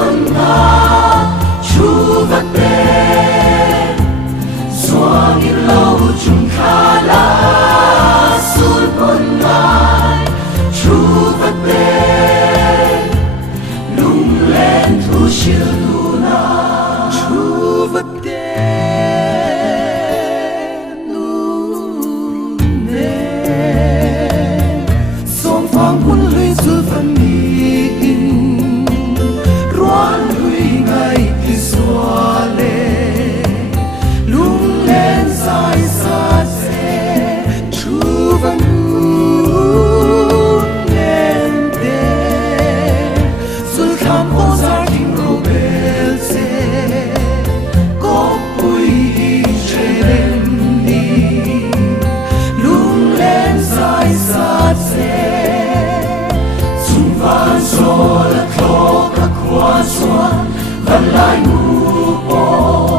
quân nga chu vật đê xóa nghìn lâu chung khá lá xuân quân nga chu vật đê lung lên thu chiều luna chu vật đê lung lên song phong quân lưới du phần in roan lưới ngày khi xóa lệ lung lên dài xa xe chu vật lên đê xuân khám có ra kinh rô bèl xe có bụi chế lên đi lung lên dài xa xe xung van gió là thó các hoa xoan vẫn lại ngủ bò